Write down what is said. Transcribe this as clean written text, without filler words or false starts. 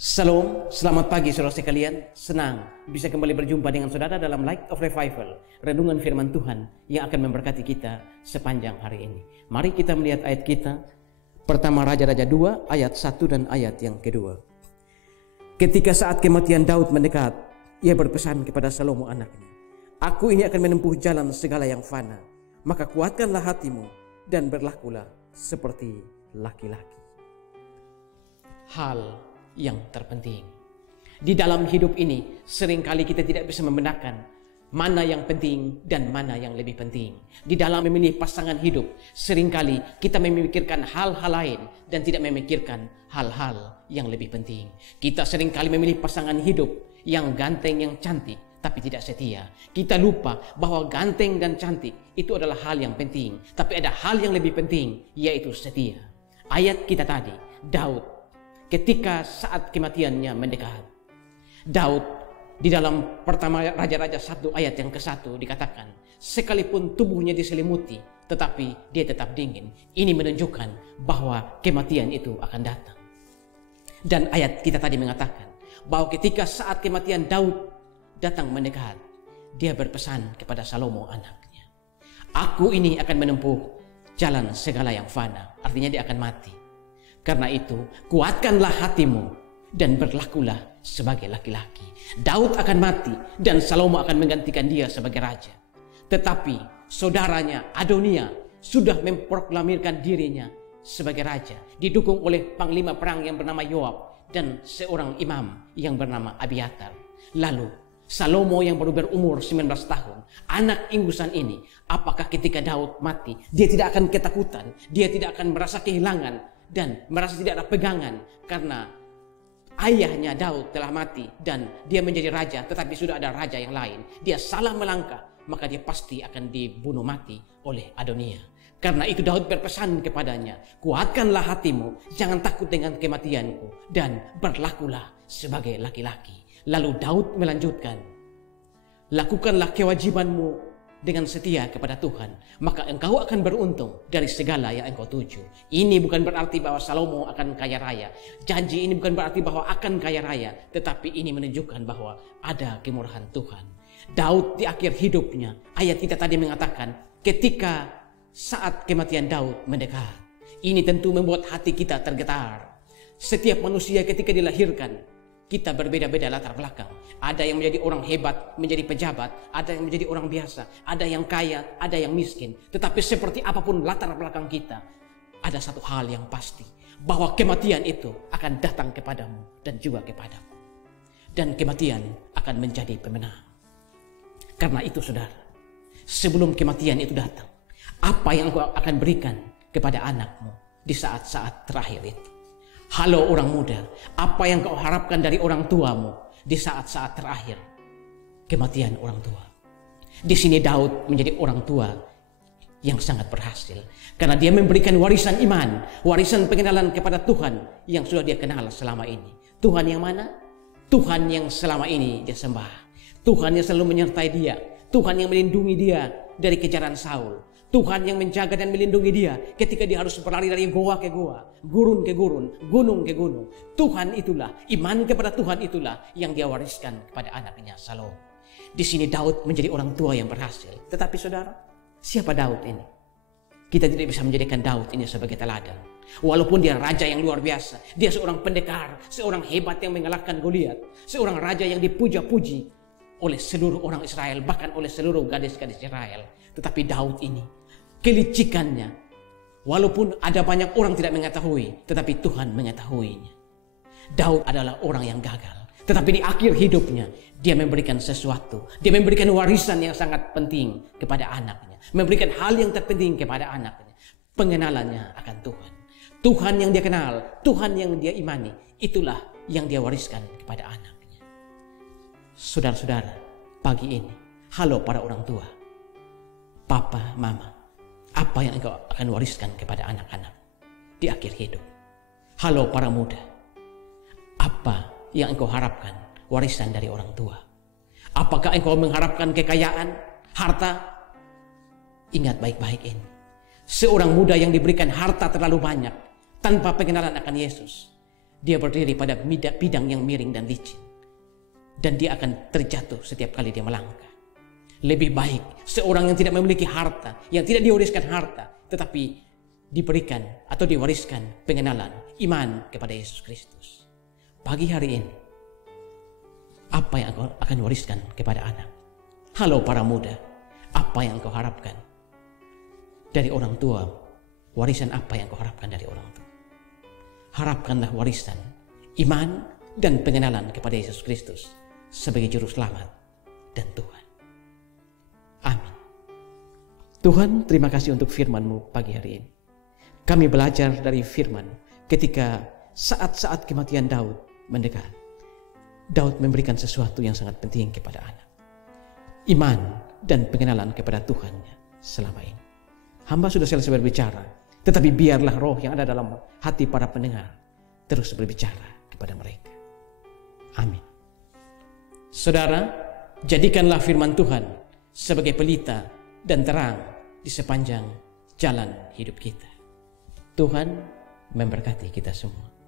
Salam, selamat pagi saudara sekalian. Senang bisa kembali berjumpa dengan saudara dalam Light of Revival, renungan firman Tuhan yang akan memberkati kita sepanjang hari ini. Mari kita melihat ayat kita. Pertama Raja-Raja 2 ayat 1 dan ayat yang kedua. Ketika saat kematian Daud mendekat, ia berpesan kepada Salomo anaknya, "Aku ini akan menempuh jalan segala yang fana, maka kuatkanlah hatimu dan berlakulah seperti laki-laki." Hal yang terpenting di dalam hidup ini, seringkali kita tidak bisa membedakan mana yang penting dan mana yang lebih penting. Di dalam memilih pasangan hidup, seringkali kita memikirkan hal-hal lain dan tidak memikirkan hal-hal yang lebih penting. Kita seringkali memilih pasangan hidup yang ganteng, yang cantik, tapi tidak setia. Kita lupa bahwa ganteng dan cantik itu adalah hal yang penting, tapi ada hal yang lebih penting, yaitu setia. Ayat kita tadi, Daud ketika saat kematiannya mendekat. Daud di dalam pertama Raja-Raja 1 ayat yang ke-1 dikatakan, sekalipun tubuhnya diselimuti, tetapi dia tetap dingin. Ini menunjukkan bahwa kematian itu akan datang. Dan ayat kita tadi mengatakan bahwa ketika saat kematian Daud datang mendekat, dia berpesan kepada Salomo anaknya, "Aku ini akan menempuh jalan segala yang fana." Artinya dia akan mati. Karena itu, kuatkanlah hatimu dan berlakulah sebagai laki-laki. Daud akan mati dan Salomo akan menggantikan dia sebagai raja. Tetapi saudaranya Adonia sudah memproklamirkan dirinya sebagai raja, didukung oleh panglima perang yang bernama Yoab dan seorang imam yang bernama Abiatar. Lalu Salomo yang baru berumur 19 tahun, anak ingusan ini, apakah ketika Daud mati, dia tidak akan ketakutan, dia tidak akan merasa kehilangan dan merasa tidak ada pegangan karena ayahnya Daud telah mati dan dia menjadi raja, tetapi sudah ada raja yang lain. Dia salah melangkah, maka dia pasti akan dibunuh mati oleh Adonia. Karena itu Daud berpesan kepadanya, "Kuatkanlah hatimu, jangan takut dengan kematianku, dan berlakulah sebagai laki-laki." Lalu Daud melanjutkan, "Lakukanlah kewajibanmu dengan setia kepada Tuhan, maka engkau akan beruntung dari segala yang engkau tuju." Ini bukan berarti bahwa Salomo akan kaya raya. Janji ini bukan berarti bahwa akan kaya raya, tetapi ini menunjukkan bahwa ada kemurahan Tuhan. Daud di akhir hidupnya, ayat kita tadi mengatakan, ketika saat kematian Daud mendekat. Ini tentu membuat hati kita tergetar. Setiap manusia ketika dilahirkan, kita berbeda-beda latar belakang. Ada yang menjadi orang hebat, menjadi pejabat. Ada yang menjadi orang biasa. Ada yang kaya, ada yang miskin. Tetapi seperti apapun latar belakang kita, ada satu hal yang pasti, bahwa kematian itu akan datang kepadamu dan juga kepadamu. Dan kematian akan menjadi pemenang. Karena itu saudara, sebelum kematian itu datang, apa yang engkau akan berikan kepada anakmu di saat-saat terakhir itu? Halo orang muda, apa yang kau harapkan dari orang tuamu di saat-saat terakhir kematian orang tua? Di sini Daud menjadi orang tua yang sangat berhasil karena dia memberikan warisan iman, warisan pengenalan kepada Tuhan yang sudah dia kenal selama ini. Tuhan yang mana? Tuhan yang selama ini dia sembah. Tuhan yang selalu menyertai dia. Tuhan yang melindungi dia dari kejaran Saul. Tuhan yang menjaga dan melindungi dia ketika dia harus berlari dari goa ke goa, gurun ke gurun, gunung ke gunung. Tuhan itulah, iman kepada Tuhan itulah yang dia wariskan kepada anaknya Salomo. Di sini Daud menjadi orang tua yang berhasil. Tetapi saudara, siapa Daud ini? Kita tidak bisa menjadikan Daud ini sebagai teladan. Walaupun dia raja yang luar biasa, dia seorang pendekar, seorang hebat yang mengalahkan Goliat, seorang raja yang dipuja-puji oleh seluruh orang Israel, bahkan oleh seluruh gadis-gadis Israel. Tetapi Daud ini, kelicikannya, walaupun ada banyak orang tidak mengetahui, tetapi Tuhan mengetahuinya. Daud adalah orang yang gagal, tetapi di akhir hidupnya dia memberikan sesuatu. Dia memberikan warisan yang sangat penting kepada anaknya, memberikan hal yang terpenting kepada anaknya, pengenalannya akan Tuhan. Tuhan yang dia kenal, Tuhan yang dia imani, itulah yang dia wariskan kepada anaknya. Saudara-saudara, pagi ini, halo para orang tua, papa, mama, apa yang engkau akan wariskan kepada anak-anak di akhir hidup? Halo para muda, apa yang engkau harapkan warisan dari orang tua? Apakah engkau mengharapkan kekayaan, harta? Ingat baik-baik ini. Seorang muda yang diberikan harta terlalu banyak tanpa pengenalan akan Yesus, Dia berdiri pada bidang yang miring dan licin. Dan dia akan terjatuh setiap kali dia melangkah. Lebih baik seorang yang tidak memiliki harta, yang tidak diwariskan harta, tetapi diberikan atau diwariskan pengenalan iman kepada Yesus Kristus. Pagi hari ini, apa yang engkau akan wariskan kepada anak? Halo para muda, apa yang engkau harapkan dari orang tua? Warisan apa yang engkau harapkan dari orang tua? Harapkanlah warisan iman dan pengenalan kepada Yesus Kristus sebagai juru selamat dan Tuhan. Amin. Tuhan, terima kasih untuk firman-Mu pagi hari ini. Kami belajar dari firman ketika saat-saat kematian Daud mendekat. Daud memberikan sesuatu yang sangat penting kepada anak. Iman dan pengenalan kepada Tuhannya selama ini. Hamba sudah selesai berbicara, tetapi biarlah roh yang ada dalam hati para pendengar terus berbicara kepada mereka. Amin. Saudara, jadikanlah firman Tuhan sebagai pelita dan terang di sepanjang jalan hidup kita. Tuhan memberkati kita semua.